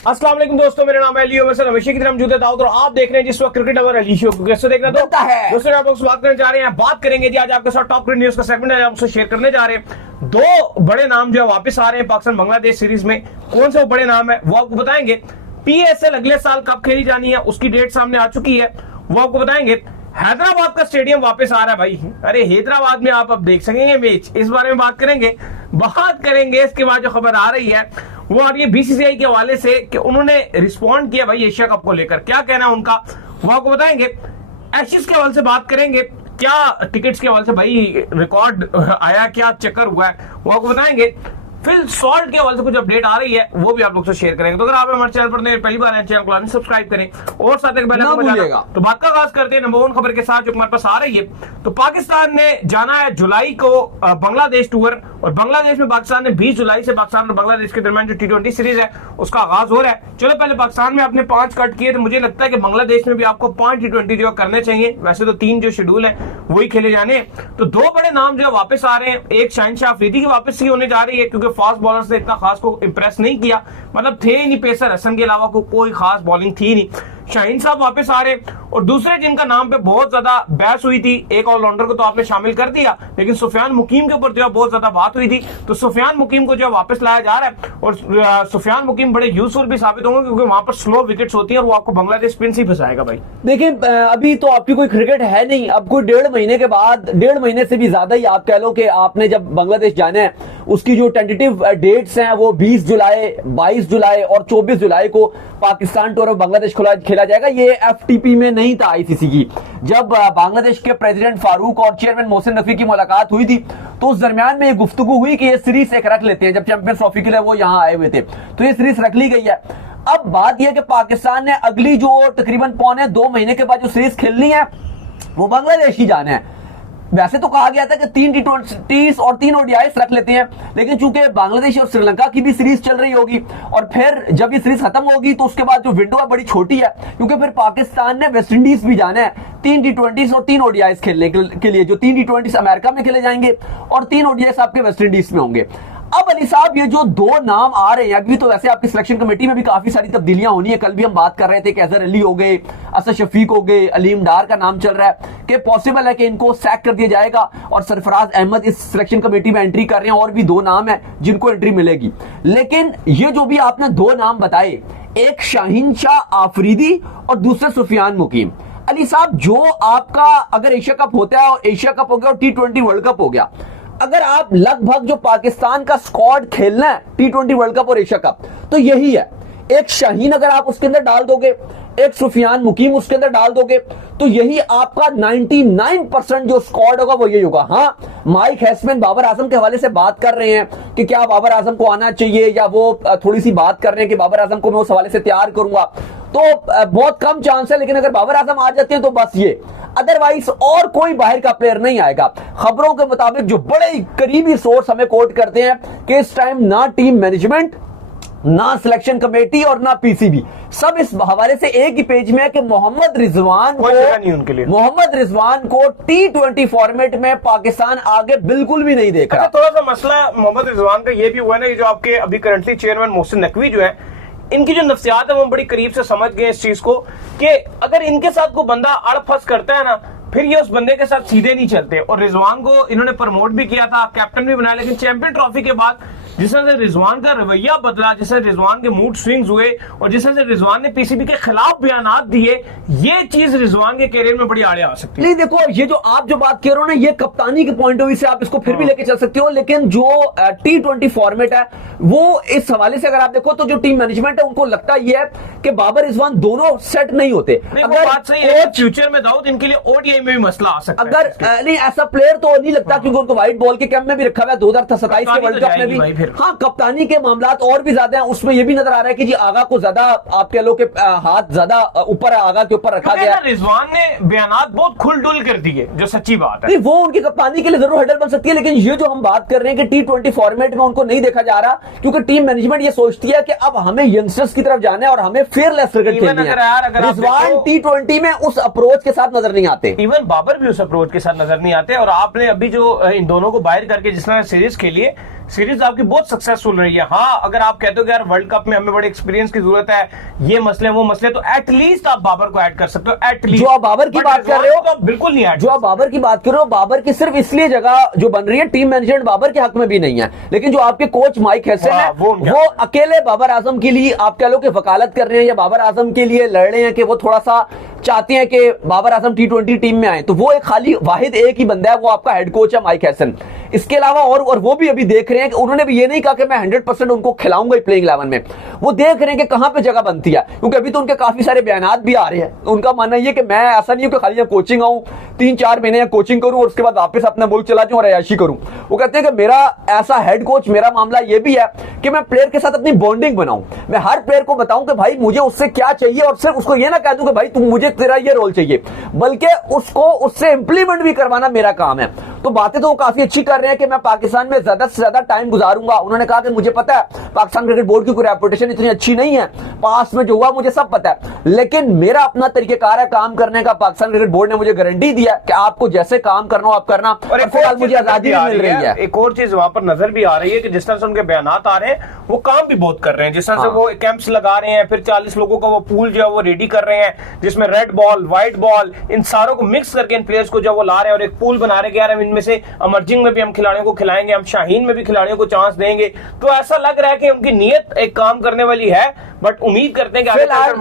अस्सलाम वालेकुम दोस्तों, मेरा नाम है अली उमर, हमेशा की तरह मौजूद है दाऊद और आप देख रहे हैं जिस वक्त क्रिकेट अवर अली शो को कैसे देखना तो है दोस्तों आप लोग से बात करने जा रहे हैं। बात करेंगे जी आज आपके साथ टॉप क्रिकेट न्यूज का सेगमेंट है, आपसे शेयर करने जा रहे हैं। दो बड़े नाम जो है वापस आ रहे हैं पाकिस्तान बांग्लादेश सीरीज में। कौन से वो बड़े नाम है वो आपको बताएंगे। PSL अगले साल कब खेली जानी है उसकी डेट सामने आ चुकी है, वो आपको बताएंगे। हैदराबाद का स्टेडियम वापस आ रहा है भाई। अरे हैदराबाद में आप अब देख सकेंगे मैच, इस बारे में बात करेंगे। इसके बाद जो खबर आ रही है वो आ रही है BCCI के हवाले से कि उन्होंने रिस्पॉन्ड किया भाई एशिया कप को लेकर, क्या कहना है उनका वो आपको बताएंगे। एशेज के हवाले से बात करेंगे, क्या टिकट्स के हवाले से भाई रिकॉर्ड आया, क्या चक्कर हुआ है वो आपको बताएंगे। फिल सॉल्ट के हवाले से कुछ अपडेट आ रही है वो भी आप लोग से शेयर करेंगे। तो अगर आप हमारे चैनल पर पहली बार हैं, चैनल को सब्सक्राइब करें और साथ ही बेल आइकन बजाना। तो बात का आगाज करते हैं नंबर 1 खबर के साथ जो हमारे पास आ रही है। तो पाकिस्तान ने जाना है जुलाई को बांग्लादेश टूर, और बांग्लादेश में पाकिस्तान ने 20 जुलाई से पाकिस्तान और बांग्लादेश के दरमियान जो T20 सीरीज है उसका आगाज हो रहा है। चलो पहले पाकिस्तान में आपने 5 कट किए, तो मुझे लगता है कि बांग्लादेश में भी आपको 5 T20 जो करने चाहिए। वैसे तो 3 जो शेड्यूल है वही खेले जाने हैं। तो 2 बड़े नाम जो है वापस आ रहे हैं। एक शाहीन शाह अफरीदी की वापसी होने जा रही है क्योंकि फास्ट बॉलर ने खास को इंप्रेस नहीं किया, मतलब थे ही नहीं पेसर, हसन के अलावा कोई खास बॉलिंग थी नहीं। शाहीन साहब वापस आ रहे हैं। और दूसरे जिनका नाम पे बहुत ज्यादा बहस हुई थी, एक ऑलराउंडर को तो आपने शामिल कर दिया, लेकिन सुफियान मुकीम के ऊपर जो है बहुत ज्यादा बात हुई थी। तो सुफियान मुकीम को जो है वापस लाया जा रहा है और सुफियान मुकीम बड़े यूजफुल भी साबित होंगे क्योंकि वहां पर स्लो विकेट्स होती है और वो आपको बांग्लादेश स्पिन से फंसाएगा भाई। देखिए अभी तो आपकी कोई क्रिकेट है नहीं, अब कोई 1.5 महीने के बाद, 1.5 महीने से भी ज्यादा ही आप कह लो कि आपने जब बांग्लादेश जाना है उसकी जो टेंटेटिव डेट्स हैं वो 20 जुलाई, 22 जुलाई और 24 जुलाई को पाकिस्तान टूर ऑफ बांग्लादेश खेला जाएगा। ये FTP में नहीं था ICC की। जब बांग्लादेश के प्रेसिडेंट फारूक और चेयरमैन मोहसिन नकवी की मुलाकात हुई थी तो उस दरमियान में ये गुफ्तगू हुई कि ये सीरीज एक रख लेते हैं। जब चैंपियंस ट्रॉफी के लिए वो यहाँ आए हुए थे तो ये सीरीज रख ली गई है। अब बात यह कि पाकिस्तान ने अगली जो तकरीबन 1.25 महीने के बाद जो सीरीज खेलनी है वो बांग्लादेश ही जाना है। वैसे तो कहा गया था कि 3 T20 और 3 ODIs रख लेते हैं, लेकिन चूंकि बांग्लादेश और श्रीलंका की भी सीरीज चल रही होगी और फिर जब ये सीरीज खत्म होगी तो उसके बाद जो विंडो है बड़ी छोटी है, क्योंकि फिर पाकिस्तान ने वेस्ट इंडीज भी जाना है 3 T20 और 3 ODIs खेलने के लिए। जो 3 T20 अमेरिका में खेले जाएंगे और 3 ODIs आपके वेस्ट इंडीज में होंगे। अब अली साहब ये जो 2 नाम आ रहे हैं, अभी तो वैसे आपकी सिलेक्शन कमेटी में भी काफी सारी तब्दीलियां होनी है। कल भी हम बात कर रहे थे कि अजहर अली हो गए, असद शफीक हो गए, अलीम डार का नाम चल रहा है कि पॉसिबल है कि इनको सैक कर दिया जाएगा और सरफराज अहमद इस सिलेक्शन कमेटी में एंट्री कर रहे हैं। और भी 2 नाम है जिनको एंट्री मिलेगी। लेकिन ये जो भी आपने 2 नाम बताए, एक शाहीन शाह आफरीदी और दूसरा सुफियान मुकीम। अली साहब जो आपका अगर एशिया कप होता है और एशिया कप हो गया और T20 वर्ल्ड कप हो गया, अगर आप लगभग जो पाकिस्तान का स्क्वाड खेलना है T20 वर्ल्ड कप और एशिया कप तो यही है। एक शाहीन अगर आप उसके अंदर डाल दोगे, एक सुफियान मुकीम उसके अंदर डाल दोगे, तो यही आपका 99% जो स्क्वाड होगा वो यही होगा। हाँ, माइक हैसमैन बाबर आजम के हवाले से बात कर रहे हैं कि क्या बाबर आजम को आना चाहिए, या वो थोड़ी सी बात कर रहे हैं कि बाबर आजम को मैं उस हवाले से तैयार करूंगा। तो बहुत कम चांस है, लेकिन अगर बाबर आजम आ जाते हैं तो बस ये, अदरवाइज और कोई बाहर का प्लेयर नहीं आएगा। खबरों के मुताबिक जो बड़े करीबी सोर्स हमें कोट करते हैं कि इस टाइम ना टीम मैनेजमेंट, ना सिलेक्शन कमेटी और ना PCB, सब इस हवाले से एक ही पेज में है कि मोहम्मद रिजवान को T20 फॉर्मेट में पाकिस्तान आगे बिल्कुल भी नहीं देख रहा। थोड़ा सा मसला मोहम्मद रिजवान का ये भी हुआ ना कि जो आपके अभी करंटली चेयरमैन मोहसिन नकवी जो है, इनकी जो नफ्सियात है वो बड़ी करीब से समझ गए इस चीज को कि अगर इनके साथ कोई बंदा अड़फस करता है ना, फिर ये उस बंदे के साथ सीधे नहीं चलते। और रिजवान को इन्होंने प्रमोट भी किया था, कैप्टन भी बनाया, लेकिन चैंपियन ट्रॉफी के बाद जिस तरह से रिजवान का रवैया बदला, जिस तरह रिजवान के मूड स्विंग्स हुए और जिस तरह से रिजवान ने PCB के खिलाफ बयानात दिए, ये चीज रिजवान के कैरियर में बड़ी आड़े आ सकती है। नहीं देखो, ये जो आप जो बात कर रहे हो ना, ये कप्तानी के पॉइंट ऑफ व्यू से आप इसको फिर भी लेके चल सकते हो, लेकिन जो T20 फॉर्मेट है वो इस हवाले से अगर आप देखो तो जो टीम मैनेजमेंट है उनको लगता ये है कि बाबर रिजवान दोनों सेट नहीं होते। अगर बात सही है, फ्यूचर में दाऊद इनके लिए ODI में भी मसला आ सकता है। अगर नहीं ऐसा प्लेयर तो नहीं लगता, क्योंकि उनको व्हाइट बॉल के कैंप में भी रखा हुआ है, 2027 के वर्ल्ड कप में भी। हाँ, कप्तानी के मामला और भी ज्यादा हैं, उसमें यह भी नजर आ रहा है कि जी आगा को ज्यादा आप कह लो कि हाथ ज्यादा ऊपर आगा के ऊपर रखा गया। रिजवान ने बयानात बहुत खुलडुल कर दिए, जो सच्ची बात है। वो उनकी कप्तानी के लिए जरूर हेडर बन सकती है, लेकिन ये जो हम बात कर रहे हैं कि T20 फॉर्मेट में उनको नहीं देखा जा रहा, क्योंकि टीम मैनेजमेंट ये सोचती है कि अब हमें यंगस्टर्स की तरफ जाना है और हमें फेयरलेस क्रिकेट खेलनी है। रिजवान T20 में उस अप्रोच के साथ नजर नहीं आते, इवन बाबर भी उस अप्रोच के साथ नजर नहीं आते। और आपने अभी जो इन दोनों को बाहर करके जिस तरह सीरीज खेली है, सीरीज आपकी बहुत सक्सेसफुल रही है। हाँ, अगर आप कहते हो कि यार वर्ल्ड कप में हमें बड़े एक्सपीरियंस की जरूरत है, ये मसले वो मसले, तो एटलीस्ट आप बाबर को ऐड कर सकते हो, एटलीस्ट। जो आप बाबर की बात कर रहे हो, तो बिल्कुल नहीं ऐड। जो आप बाबर की बात कर रहे हो, बाबर की सिर्फ इसलिए जगह जो बन रही है, टीम मैनेजमेंट बाबर के हक में भी नहीं है, लेकिन जो आपके कोच माइक हैसन है, वो अकेले बाबर आजम के लिए आप कह लो कि वकालत कर रहे हैं या बाबर आजम के लिए लड़ रहे हैं कि वो थोड़ा सा चाहते हैं कि बाबर आजम T20 टीम में आए। तो वो एक खाली वाहिद एक ही बंदा है, वो आपका हेड कोच है माइक हैसन। इसके अलावा और वो भी अभी देख रहे हैं कि उन्होंने भी ये नहीं कहा कि मैं 100% उनको खिलाऊंगा ही प्लेइंग 11 में, वो देख रहे हैं कि कहां पे जगह बनती है, क्योंकि अभी तो उनके काफी सारे बयानात भी आ रहे हैं। उनका मानना ये कि मैं ऐसा नहीं हूं कि खाली कोचिंग आऊं, 3-4 महीने कोचिंग करूं और उसके बाद वापस अपना मुल्क चला जाऊं और अयाशी करूं। वो कहते हैं कि मेरा ऐसा हेड कोच, मेरा मामला ये भी है कि मैं प्लेयर के साथ अपनी बॉन्डिंग बनाऊं, मैं हर प्लेयर को बताऊं कि भाई मुझे उससे क्या चाहिए, और सिर्फ उसको ये ना कह दूं कि भाई तुम मुझे तेरा ये रोल चाहिए, बल्कि उसको उससे इंप्लीमेंट भी करवाना मेरा काम है। तो बातें तो वो काफी अच्छी कर रहे हैं कि मैं पाकिस्तान में ज्यादा से ज्यादा टाइम गुजारूंगा। उन्होंने कहा कि मुझे पता है पाकिस्तान क्रिकेट बोर्ड की कोई रेपुटेशन इतनी अच्छी नहीं है, पास में जो हुआ मुझे सब पता है, लेकिन मेरा अपना तरीकेकार है काम करने का। पाकिस्तान क्रिकेट बोर्ड ने मुझे गारंटी दिया कि आपको जैसे काम करना हो आप करना, और फिलहाल मुझे आजादी भी मिल रही है। एक और चीज वहां पर नजर भी आ रही है कि जिस तरह से उनके बयानात आ रहे हैं, वो काम भी बहुत कर रहे हैं। जिस तरह से वो कैंप्स लगा रहे हैं, फिर 40 लोगों का वो पूल जो है वो रेडी कर रहे हैं, जिसमें रेड बॉल, व्हाइट बॉल, इन सारों को मिक्स करके इन प्लेयर्स को जब वो ला रहे हैं और एक पूल बना रहे हैं कि यार हम इनमें से इमर्जिंग में भी हम खिलाड़ियों को खिलाएंगे, हम शाहीन में भी खिलाड़ियों को चांस देंगे। तो ऐसा लग रहा है कि उनकी नीयत एक काम करने वाली है, बट उम्मीद करते हैं कि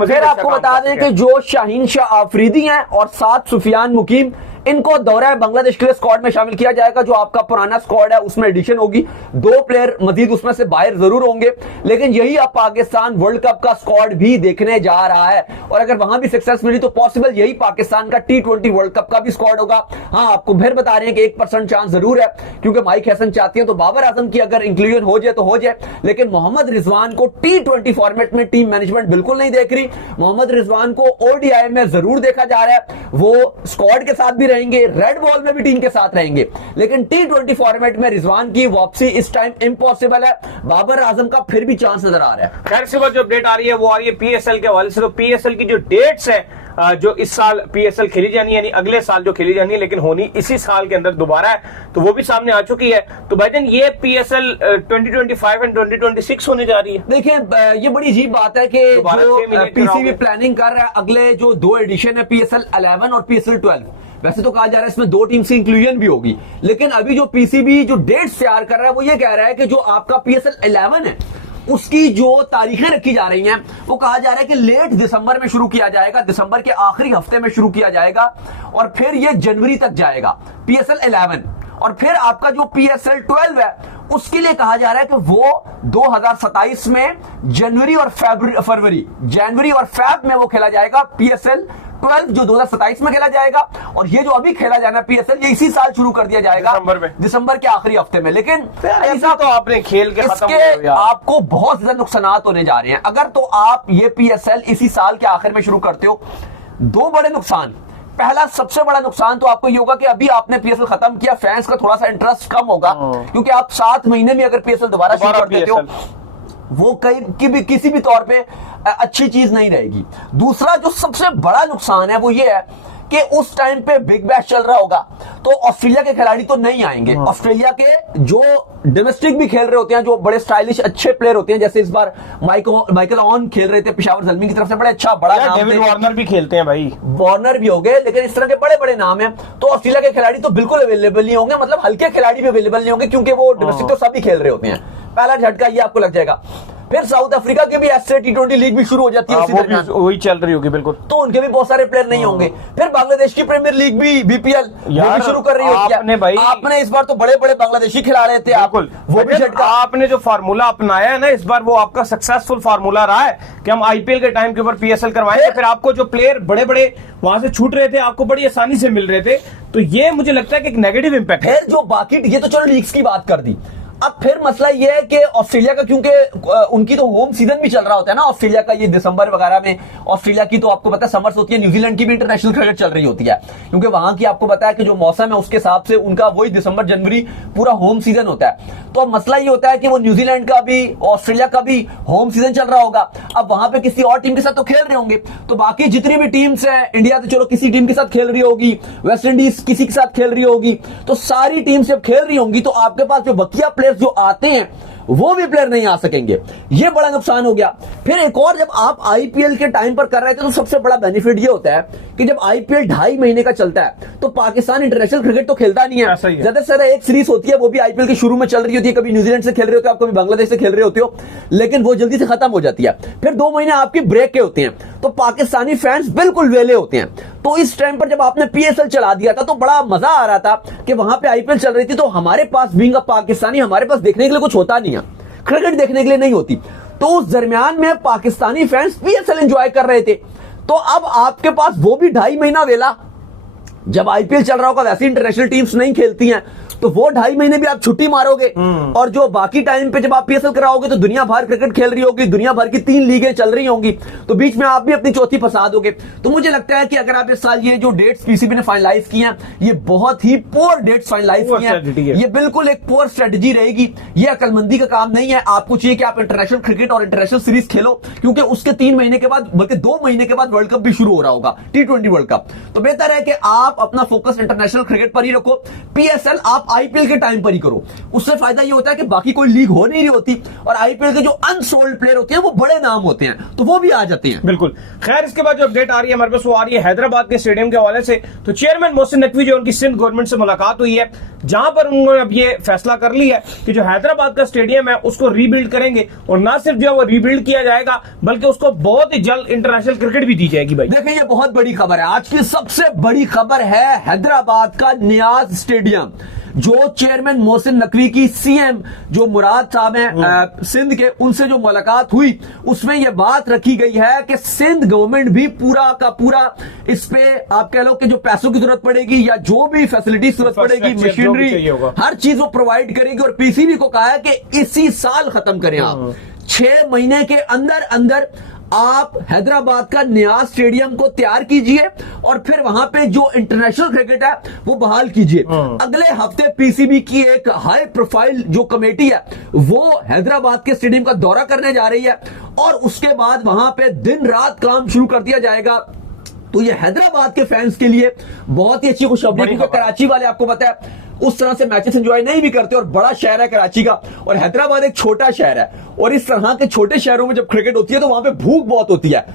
फिर आपको बता दें कि जो शाहीन शाह आफरीदी हैं और साथ सुफियान मुकीम, इनको दौरा बांग्लादेश के लिए स्क्वाड में शामिल किया जाएगा। जो आपका पुराना स्क्वाड है उसमें एडिशन होगी, 2 प्लेयर मजीद उसमें से बाहर जरूर होंगे, लेकिन यही अब पाकिस्तान वर्ल्ड कप का स्क्वाड भी देखने जा रहा है। और अगर वहां भी सक्सेस मिली तो पॉसिबल यही पाकिस्तान का T20 वर्ल्ड कप का भी स्क्वाड होगा। हाँ, आपको फिर बता रहे हैं कि 1% चांस जरूर है, क्योंकि माइक हैसन चाहती है तो बाबर आजम की अगर इंक्लूजन हो जाए तो हो जाए, लेकिन मोहम्मद रिजवान को T20 फॉर्मेट में टीम मैनेजमेंट बिल्कुल नहीं देख रही। मोहम्मद रिजवान को ODI में जरूर देखा जा रहा है, वो स्क्वाड के साथ भी रहेंगे, रेड बॉल में भी टीम के साथ रहेंगे, लेकिन T20 फॉर्मेट में रिजवान की वापसी इस टाइम इम्पॉसिबल है। बाबर आजम का फिर भी चांस नजर आ रहा है। खैर से जो अपडेट आ रही है वो आ रही है PSL के हवाले से। तो PSL की जो डेट्स है, जो इस साल PSL खेली जानी है, यानी अगले साल जो खेली जानी है, लेकिन होनी इसी साल के अंदर दोबारा है, तो वो भी सामने आ चुकी है। तो भाईजान ये PSL 2025 एंड 2026 होने जा रही है। देखिए, ये बड़ी अजीब बात है कि जो PCB प्लानिंग कर रहा है, अगले जो 2 एडिशन है PSL 11 और PSL 12, वैसे तो कहा जा रहा है इसमें 2 टीम से इंक्लूजन भी होगी, लेकिन अभी जो PCB जो डेट्स तैयार कर रहा है वो ये कह रहा है कि जो आपका PSL 11 है उसकी जो तारीखें रखी जा रही हैं, वो कहा जा रहा है कि लेट दिसंबर में शुरू किया जाएगा, दिसंबर के आखिरी हफ्ते में शुरू किया जाएगा, और फिर ये जनवरी तक जाएगा PSL 11। और फिर आपका जो PSL 12 है उसके लिए कहा जा रहा है कि वो 2027 में जनवरी और फेब में वो खेला जाएगा। PSL 12 जो 2027 में खेला जाएगा, और ये जो अभी खेला जाना PSL ये इसी साल शुरू कर दिया जाएगा दिसंबर के आखिरी हफ्ते में। लेकिन ऐसा तो आपने खेल के इसके आपको बहुत ज्यादा नुकसान होने जा रहे हैं अगर तो आप ये PSL इसी साल के आखिर में शुरू करते हो। 2 बड़े नुकसान। पहला सबसे बड़ा नुकसान तो आपको ये होगा कि अभी आपने PSL खत्म किया, फैंस का थोड़ा सा इंटरेस्ट कम होगा, क्योंकि आप 7 महीने में अगर PSL दोबारा शुरू कर देते हो, वो कहीं किसी भी तौर पे अच्छी चीज नहीं रहेगी। दूसरा जो सबसे बड़ा नुकसान है वो ये है कि उस टाइम पे बिग बैश चल रहा होगा, तो ऑस्ट्रेलिया के खिलाड़ी तो नहीं आएंगे। ऑस्ट्रेलिया के जो डोमेस्टिक भी खेल रहे होते हैं, जो बड़े स्टाइलिश अच्छे प्लेयर होते हैं, जैसे इस बार माइकल ऑन खेल रहे थे पेशावर ज़ल्मी की तरफ से, बड़े अच्छा बड़ा नाम, डेविड वार्नर भी खेलते हैं भाई, वार्नर भी हो गए, लेकिन इस तरह के बड़े बड़े नाम हैं, तो ऑस्ट्रेलिया के खिलाड़ी तो बिल्कुल अवेलेबल नहीं होंगे, मतलब हल्के खिलाड़ी भी अवेलेबल नहीं होंगे, क्योंकि वो डोमेस्टिक तो सभी खेल रहे होते हैं। पहला झटका ये आपको लग जाएगा। फिर साउथ अफ्रीका के भी ऐसे T20 लीग भी शुरू हो जाती है, वही चल रही होगी बिल्कुल, तो उनके भी बहुत सारे प्लेयर नहीं होंगे। फिर बांग्लादेश की प्रीमियर लीग भी BPL भी शुरू कर रही होती है। आपने इस बार तो बड़े बड़े बांग्लादेशी खिला रहे थे, बिल्कुल वो भी झटका। आपने जो फार्मूला अपनाया है ना इस बार, वो आपका सक्सेसफुल फार्मूला रहा है कि हम IPL के टाइम के ऊपर PSL करवाएंगे, फिर आपको जो प्लेयर बड़े बड़े वहां से छूट रहे थे आपको बड़ी आसानी से मिल रहे थे, तो ये मुझे लगता है कि एक नेगेटिव इंपैक्ट है। फिर जो बाकी, ये तो चलो लीग्स की बात कर दी, अब फिर मसला ये है कि ऑस्ट्रेलिया का, क्योंकि उनकी तो होम सीजन भी चल रहा होता है ना ऑस्ट्रेलिया का, ये दिसंबर वगैरह में ऑस्ट्रेलिया की तो आपको पता है समर्स होती है, न्यूजीलैंड की भी इंटरनेशनल क्रिकेट चल रही होती है, क्योंकि वहां की आपको पता है कि जो मौसम है उसके हिसाब से उनका वही दिसंबर जनवरी पूरा होम सीजन होता है। तो अब मसला ये होता है कि वो न्यूजीलैंड का भी ऑस्ट्रेलिया का भी होम सीजन चल रहा होगा, अब वहां पे किसी और टीम के साथ तो खेल रहे होंगे, तो बाकी जितनी भी टीम्स हैं, इंडिया तो चलो किसी टीम के साथ खेल रही होगी, वेस्ट इंडीज किसी के साथ खेल रही होगी, तो सारी टीम जब खेल रही होंगी तो आपके पास जो बकिया प्लेयर प्लेयर्स जो आते हैं वो भी प्लेयर नहीं आ सकेंगे, ये बड़ा नुकसान हो गया। फिर एक और, जब आप आईपीएल के टाइम पर कर रहे थे तो सबसे बड़ा बेनिफिट ये होता है कि जब आईपीएल 2.5 महीने का चलता है तो पाकिस्तान इंटरनेशनल क्रिकेट तो खेलता नहीं है, ज्यादा से ज्यादा एक सीरीज होती है, वो भी आईपीएल के शुरू में चल रही होती है, कभी न्यूजीलैंड से खेल रहे होते हो आप, कभी बांग्लादेश से खेल रहे होते हो, लेकिन वो जल्दी से खत्म हो जाती है। फिर 2 महीने आपकी ब्रेक के होते हैं, तो पाकिस्तानी फैंस बिल्कुल वेले होते हैं। तो इस टाइम पर जब आपने पीएसएल चला दिया था तो बड़ा मजा आ रहा था कि वहां पे आईपीएल चल रही थी, तो हमारे पास बीइंग अ पाकिस्तानी हमारे पास देखने के लिए कुछ होता नहीं है, क्रिकेट देखने के लिए नहीं होती, तो उस दरमियान में पाकिस्तानी फैंस पीएसएल एंजॉय कर रहे थे। तो अब आपके पास वो भी 2.5 महीना वेला, जब आईपीएल चल रहा होगा वैसे इंटरनेशनल टीम्स नहीं खेलती हैं, तो वो 2.5 महीने भी आप छुट्टी मारोगे, और जो बाकी टाइम पे जब आप पीएसएल कराओगे तो दुनिया भर क्रिकेट खेल रही होगी, दुनिया भर की 3 लीगें चल रही होंगी, तो बीच में आप भी अपनी चौथी फंसा दोगे। तो मुझे लगता है कि अगर आप इस साल ये जो डेट्स पीसीबी ने फाइनलाइज की हैं, ये बहुत ही पोर डेट्स फाइनलाइज की हैं, ये बिल्कुल एक पोर स्ट्रेटजी रहेगी, ये अकलमंदी का काम नहीं है। आपको चाहिए कि आप इंटरनेशनल क्रिकेट और इंटरनेशनल सीरीज खेलो, क्योंकि उसके 3 महीने के बाद, बल्कि 2 महीने के बाद वर्ल्ड कप भी शुरू हो रहा होगा, T20 वर्ल्ड कप। तो बेहतर है कि आप अपना फोकस इंटरनेशनल क्रिकेट पर ही रखो, पीएसएल आप आईपीएल के टाइम पर ही करो। उससे फायदा ये होता है कि बाकी कोई लीग हो नहीं रही होती, और आईपीएल के जो अनसोल्ड प्लेयर होते हैं वो बड़े नाम होते हैं, तो वो भी आ जाते हैं। बिल्कुल। खैर, इसके बाद जो अपडेट आ रही है हमारे पास, वो आ रही है हैदराबाद के स्टेडियम के हवाले से। तो चेयरमैन मोहसिन नकवी जो उनकी सिंध गवर्नमेंट से मुलाकात हुई है, जहां पर उन्होंने अब ये फैसला कर लिया है कि जो हैदराबाद का स्टेडियम है उसको रीबिल्ड करेंगे, और ना सिर्फ जो है वो रीबिल्ड किया जाएगा बल्कि उसको बहुत ही जल्द इंटरनेशनल क्रिकेट भी दी जाएगी। भाई देखिए, ये बहुत बड़ी खबर है, आज की सबसे बड़ी खबर है हैदराबाद का नियाज स्टेडियम, जो चेयरमैन मोहसिन नकवी की सीएम जो मुराद साहब हैं सिंध के, उनसे जो मुलाकात हुई उसमें यह बात रखी गई है कि सिंध गवर्नमेंट भी पूरा का पूरा इस पे, आप कह लो कि जो पैसों की जरूरत पड़ेगी या जो भी फैसिलिटी जरूरत पड़ेगी, मशीनरी, हर चीज वो प्रोवाइड करेगी। और पीसीबी को कहा है कि इसी साल खत्म करें आप, 6 महीने के अंदर अंदर आप हैदराबाद का नियाज स्टेडियम को तैयार कीजिए, और फिर वहां पे जो इंटरनेशनल क्रिकेट है वो बहाल कीजिए। अगले हफ्ते पीसीबी की एक हाई प्रोफाइल जो कमेटी है वो हैदराबाद के स्टेडियम का दौरा करने जा रही है, और उसके बाद वहां पे दिन रात काम शुरू कर दिया जाएगा। तो ये हैदराबाद के फैंस के लिए बहुत ही अच्छी खुशखबरी, क्योंकि कराची वाले आपको पता है उस तरह से मैचेस एंजॉय नहीं भी करते, और बड़ा शहर है कराची का, और हैदराबाद एक छोटा शहर है, और इस तरह के छोटे शहरों में जब क्रिकेट होती है तो वहां पे भूख बहुत होती है,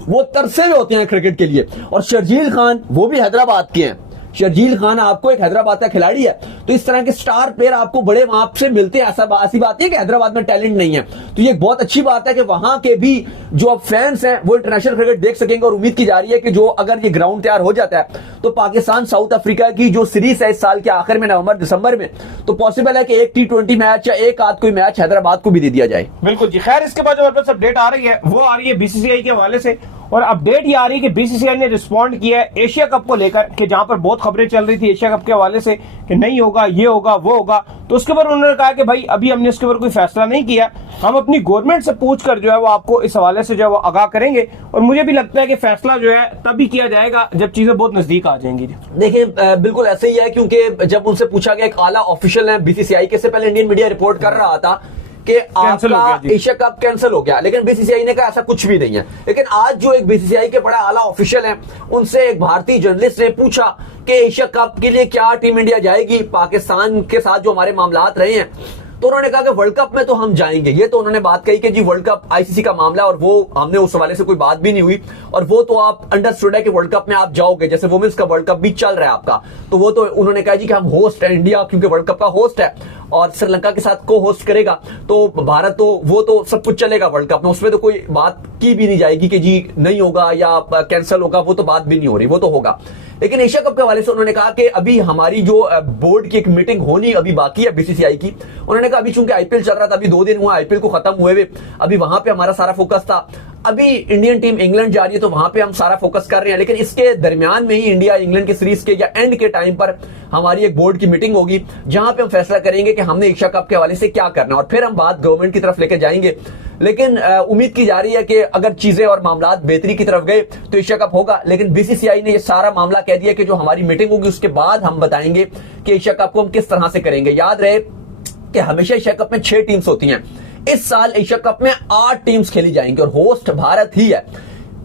वो तरसे हुए होते हैं क्रिकेट के लिए। और शर्जील खान वो भी हैदराबाद के हैं, शर्जील खान आपको एक हैदराबाद का खिलाड़ी है, तो इस तरह के स्टार प्लेयर आपको बड़े वहां से मिलते हैं। ऐसी बात है कि हैदराबाद में टैलेंट नहीं है, तो ये बहुत अच्छी बात है कि वहां के भी जो अब फैंस हैं वो इंटरनेशनल क्रिकेट देख सकेंगे। और उम्मीद की जा रही है कि जो अगर ये ग्राउंड तैयार हो जाता है तो पाकिस्तान साउथ अफ्रीका की जो सीरीज है इस साल के आखिर में नवंबर दिसंबर में, तो पॉसिबल है कि एक T20 मैच या एक आध कोई मैच हैदराबाद को भी दे दिया जाए। बिल्कुल जी। खैर, इसके बाद जो हमारे पास अपडेट आ रही है वो आ रही है बीसीसीआई के हवाले से, और अपडेट ये आ रही है कि बीसीसीआई ने रिस्पॉन्ड किया है एशिया कप को लेकर, कि जहां पर बहुत खबरें चल रही थी एशिया कप के हवाले से कि नहीं होगा, ये होगा, वो होगा, तो उसके ऊपर उन्होंने कहा कि भाई अभी हमने इसके ऊपर कोई फैसला नहीं किया, हम अपनी गवर्नमेंट से पूछकर जो है वो आपको इस हवाले से जो है वो आगाह करेंगे। और मुझे भी लगता है कि फैसला जो है तभी किया जाएगा जब चीजें बहुत नजदीक आ जाएंगी। देखिए, बिल्कुल ऐसे ही है, क्योंकि जब उनसे पूछा गया, एक आला ऑफिशियल है बीसीसीआई के, से पहले इंडियन मीडिया रिपोर्ट कर रहा था कि आपका एशिया कप कैंसिल हो गया, लेकिन बीसीसीआई ने कहा ऐसा कुछ भी नहीं है। लेकिन आज जो एक बीसीसीआई के बड़ा आला ऑफिशियल हैं, उनसे एक भारतीय जर्नलिस्ट ने पूछा कि एशिया कप के लिए क्या टीम इंडिया जाएगी, पाकिस्तान के साथ जो हमारे मामलात रहे हैं, तो उन्होंने कहा कि वर्ल्ड कप में तो हम जाएंगे। ये तो उन्होंने बात कही कि जी वर्ल्ड कप आईसीसी का मामला, और वो हमने उस हवाले से कोई बात भी नहीं हुई, और वो तो आप अंडरस्टूड है कि वर्ल्ड कप में आप जाओगे, जैसे वुमेन्स का वर्ल्ड कप भी चल रहा है आपका, तो वो तो उन्होंने कहा जी कि हम होस्ट है, इंडिया क्योंकि वर्ल्ड कप का होस्ट है और श्रीलंका के साथ को होस्ट करेगा, तो भारत तो वो तो सब कुछ चलेगा वर्ल्ड कप में, उसमें तो कोई बात की भी नहीं जाएगी कि जी नहीं होगा या कैंसिल होगा, वो तो बात भी नहीं हो रही, वो तो होगा। लेकिन एशिया कप के हवाले से उन्होंने कहा कि अभी हमारी जो बोर्ड की एक मीटिंग होनी अभी बाकी है बीसीसीआई की, उन्होंने कहा अभी चूंकि आईपीएल चल रहा था, अभी 2 दिन हुआ आईपीएल को खत्म हुए हुए, अभी वहां पे हमारा सारा फोकस था, अभी इंडियन टीम इंग्लैंड जा रही है तो वहां पे हम सारा फोकस कर रहे हैं, लेकिन इसके दरमियान में ही इंडिया इंग्लैंड की सीरीज के या एंड के टाइम पर हमारी एक बोर्ड की मीटिंग होगी, जहां पे हम फैसला करेंगे कि हमने एशिया कप के हवाले से क्या करना है, और फिर हम बात गवर्नमेंट की तरफ लेके जाएंगे। लेकिन उम्मीद की जा रही है कि अगर चीजें और मामलात बेहतरी की तरफ गए तो एशिया कप होगा। लेकिन बीसीसीआई ने ये सारा मामला कह दिया कि जो हमारी मीटिंग होगी उसके बाद हम बताएंगे कि एशिया कप को हम किस तरह से करेंगे। याद रहे कि हमेशा एशिया कप में 6 टीम्स होती हैं, इस साल एशिया कप में 8 टीम्स खेली जाएंगी और होस्ट भारत ही है।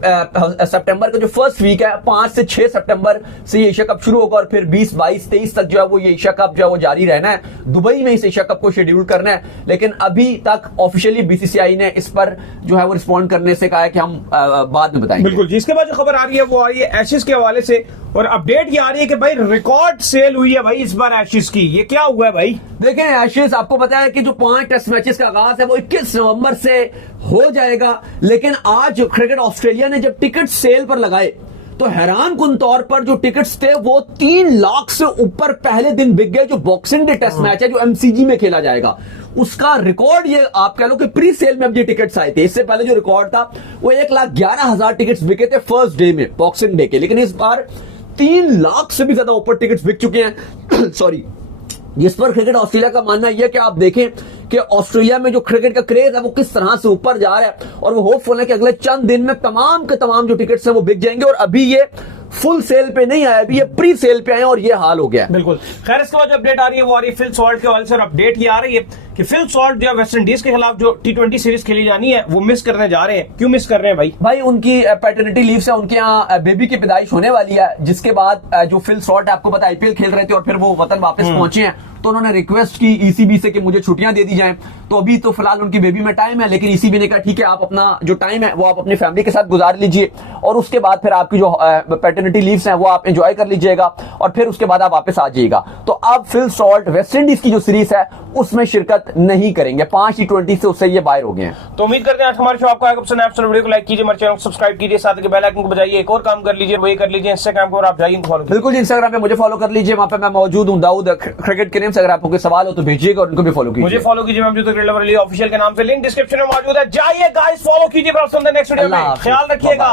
सितंबर का जो फर्स्ट वीक है 5 से 6 सितंबर से ये एशिया कप शुरू होगा और फिर 20, 22, 23 तक जो है वो ये एशिया कप जो है वो जारी रहना है। दुबई में इस एशिया कप को शेड्यूल करना है, लेकिन अभी तक ऑफिशियली बीसीसीआई ने इस पर जो है वो रिस्पॉन्ड करने से कहा है कि हम बाद में बताएंगे। बिल्कुल, जिसके बाद जो खबर आ रही है वो आ रही है एशेज के हवाले से, और अपडेट ये आ रही है कि भाई रिकॉर्ड सेल हुई है भाई इस बार एशेज की। ये क्या हुआ है भाई? देखें, एशेज आपको पता है कि जो 5 टेस्ट मैचेस का आगाज है वो 21 नवंबर से हो जाएगा, लेकिन आज क्रिकेट ऑस्ट्रेलिया ने जब टिकट सेल पर लगाए तो हैरान कुन तौर पर जो टिकट्स थे वो 3 लाख से ऊपर पहले दिन बिक गए। जो बॉक्सिंग डे टेस्ट मैच है जो एमसीजी में खेला जाएगा उसका रिकॉर्ड ये आप कह लो कि प्री सेल में अब ये टिकट्स आए थे। इससे पहले जो रिकॉर्ड था वो 1,11,000 टिकट्स बिके थे फर्स्ट डे में बॉक्सिंग डे के, लेकिन इस बार 3 लाख से भी ज्यादा ऊपर टिकट्स बिक चुके हैं। सॉरी, जिस पर क्रिकेट ऑस्ट्रेलिया का मानना यह कि आप देखें कि ऑस्ट्रेलिया में जो क्रिकेट का क्रेज है वो किस तरह से ऊपर जा रहा है, और वो होपफुल है कि अगले चंद दिन में तमाम के तमाम जो टिकट्स हैं वो बिक जाएंगे। और अभी ये फुल सेल पे नहीं आया, अभी ये प्री सेल पे आए और ये हाल हो गया। बिल्कुल। खैर, इसके बाद जो अपडेट आ रही है वो आ रही है फिल सॉल्ट के हवाले से, और अपडेट ये आ रही है कि फिल सॉल्ट जो वेस्ट इंडीज के खिलाफ जो T20 सीरीज खेली जानी है वो मिस करने जा रहे हैं। क्यों मिस कर रहे हैं भाई? भाई उनकी पैटर्निटी लीव से उनके यहाँ बेबी की पैदाइश होने वाली है, जिसके बाद जो फिल सॉल्ट आपको पता आईपीएल खेल रहे थे और फिर वो वतन वापस पहुंचे हैं, तो उन्होंने रिक्वेस्ट की ईसीबी से कि मुझे छुट्टियां दे दी जाएं। तो अभी तो फिलहाल उनकी बेबी में टाइम है, लेकिन ईसीबी ने कहा ठीक है, आप अपना जो टाइम है वो आप अपनी फैमिली के साथ गुजार लीजिए और उसके बाद फिर आपकी जो पैटर्निटी लीव्स हैं वो आप एंजॉय कर लीजिएगा और फिर उसके बाद आप वापस आ जाइएगा। तो अब फिल सॉल्ट वेस्ट इंडीज की जो सीरीज है उसमें शिरकत नहीं करेंगे। 5 T20 से उससे ये बाहर हो गए हैं। तो उम्मीद करते हैं आज हमारे शो आपको आएगा पसंद आए। वीडियो को लाइक कीजिए, हमारे चैनल को सब्सक्राइब कीजिए, साथ ही बेल आइकन को बजाइए। एक और काम कर लीजिए, वही कर लीजिए इंस्टाग्राम को, और आप जाइए फॉलो बिल्कुल इंस्टाग्राम पे मुझे फॉलो कर लीजिए, वहां पे मैं मौजूद हूं दाऊद क्रिकेट के नेम से। अगर आपको कोई सवाल हो तो भेजिएगा और उनको भी फॉलो कीजिए। मुझे फॉलो कीजिए, मैं ऑफिशियल के नाम से, लिंक डिस्क्रिप्शन में मौजूद है, जाइए गाइस फॉलो कीजिए। नेक्स्ट वीडियो में ख्याल रखिएगा।